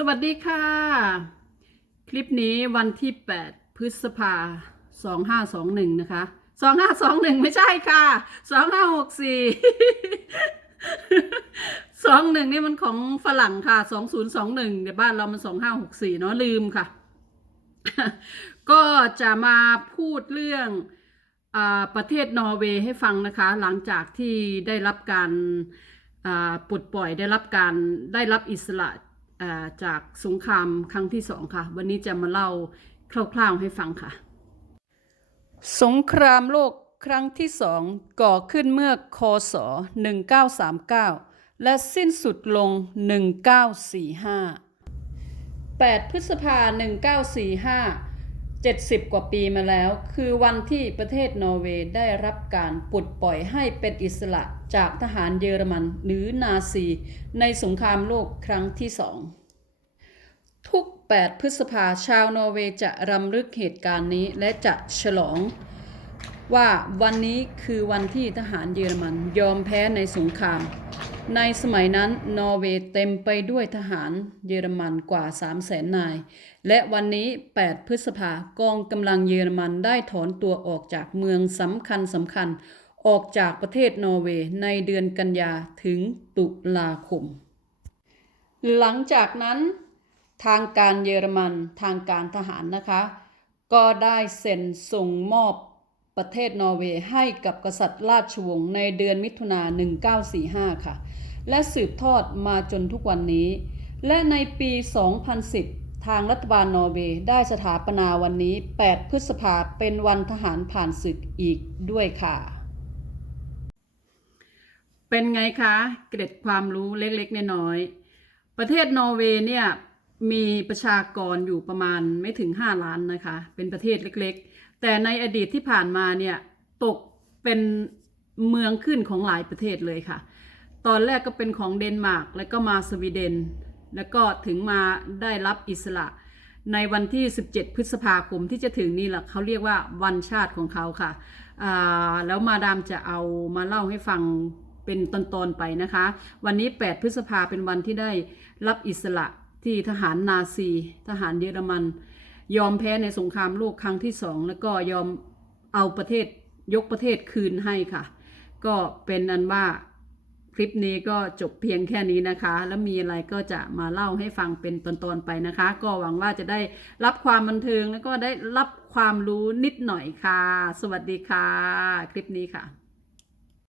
สวัสดีค่ะ คลิปนี้วันที่ 8 พฤษภา 2521 นะคะ 2521 ไม่ใช่ค่ะ 2564 21 นี่มันของฝรั่งค่ะ 2021 เดี๋ยวบ้านเรามัน 2564 เนาะลืมค่ะ ก็จะมาพูดเรื่องอประเทศนอร์เวย์ให้ฟังนะคะ หลังจากที่ได้รับการปลดปล่อยได้รับการได้รับอิสระ จากสงครามครั้งที่สองค่ะ วันนี้จะมาเล่าคร่าวๆให้ฟังค่ะ สงครามโลกครั้งที่สองก่อขึ้นเมื่อคศ 1939 และสิ้นสุดลง 1945 8 พฤษภา 1945 70 กว่าปีมาแล้ว คือวันที่ประเทศนอร์เวย์ได้รับการปลดปล่อยให้เป็นอิสระจากทหารเยอรมันหรือนาซี ในสงครามโลกครั้งที่สอง ทุก 8 พฤษภาชาวนอร์เวย์จะรำลึกเหตุการณ์นี้และจะฉลอง ว่าวันนี้คือวันที่ทหารเยอรมันยอมแพ้ในสงคราม ในสมัยนั้นนอร์เวย์เต็มไปด้วยทหารเยอรมันกว่า 3 0 0แสนนาย และวันนี้ 8 พฤษภากองกำลังเยอรมันได้ถอนตัวออกจากเมืองสำคัญสำคัญ ออกจากประเทศนอร์เวย์ในเดือนกันยาถึงตุลาคม หลังจากนั้นทางการเยอรมันทางการทหารนะคะ ก็ได้เซ็นส่งมอบ ประเทศนอร์เวย์ให้กับกษัตริย์ราชวงศ์ในเดือนมิถุนา 1945 ค่ะ และสืบทอดมาจนทุกวันนี้ และในปี 2010 ทางรัฐบาลนอร์เวย์ได้สถาปนาวันนี้ 8 พฤษภาเป็นวันทหารผ่านศึกอีกด้วยค่ะ เป็นไงคะ เกร็ดความรู้เล็กๆ น้อยๆ ประเทศนอร์เวย์เนี่ยมีประชากรอยู่ประมาณไม่ถึง 5 ล้านนะคะ เป็นประเทศเล็กๆ แต่ในอดีตที่ผ่านมาเนี่ยตกเป็นเมืองขึ้นของหลายประเทศเลยค่ะ ตอนแรกก็เป็นของเดนมาร์กแล้วก็มาสวีเดน แล้วก็ถึงมาได้รับอิสระ ในวันที่ 17 พฤษภาคมที่จะถึงนี่แหละเขาเรียกว่าวันชาติของเขาค่ะแล้วมาดามจะเอามาเล่าให้ฟังเป็นตอนๆไปนะคะ วันนี้ 8 พฤษภาเป็นวันที่ได้รับอิสระที่ทหารนาซี ทหารเยอรมัน ยอมแพ้ในสงครามโลกครั้งที่สองแล้วก็ยอมเอาประเทศยกประเทศคืนให้ค่ะ ก็เป็นอันว่าคลิปนี้ก็จบเพียงแค่นี้นะคะ แล้วมีอะไรก็จะมาเล่าให้ฟังเป็นตอนๆไปนะคะ ก็หวังว่าจะได้รับความบันเทิงแล้วก็ได้รับความรู้นิดหน่อยค่ะ สวัสดีค่ะ คลิปนี้ค่ะ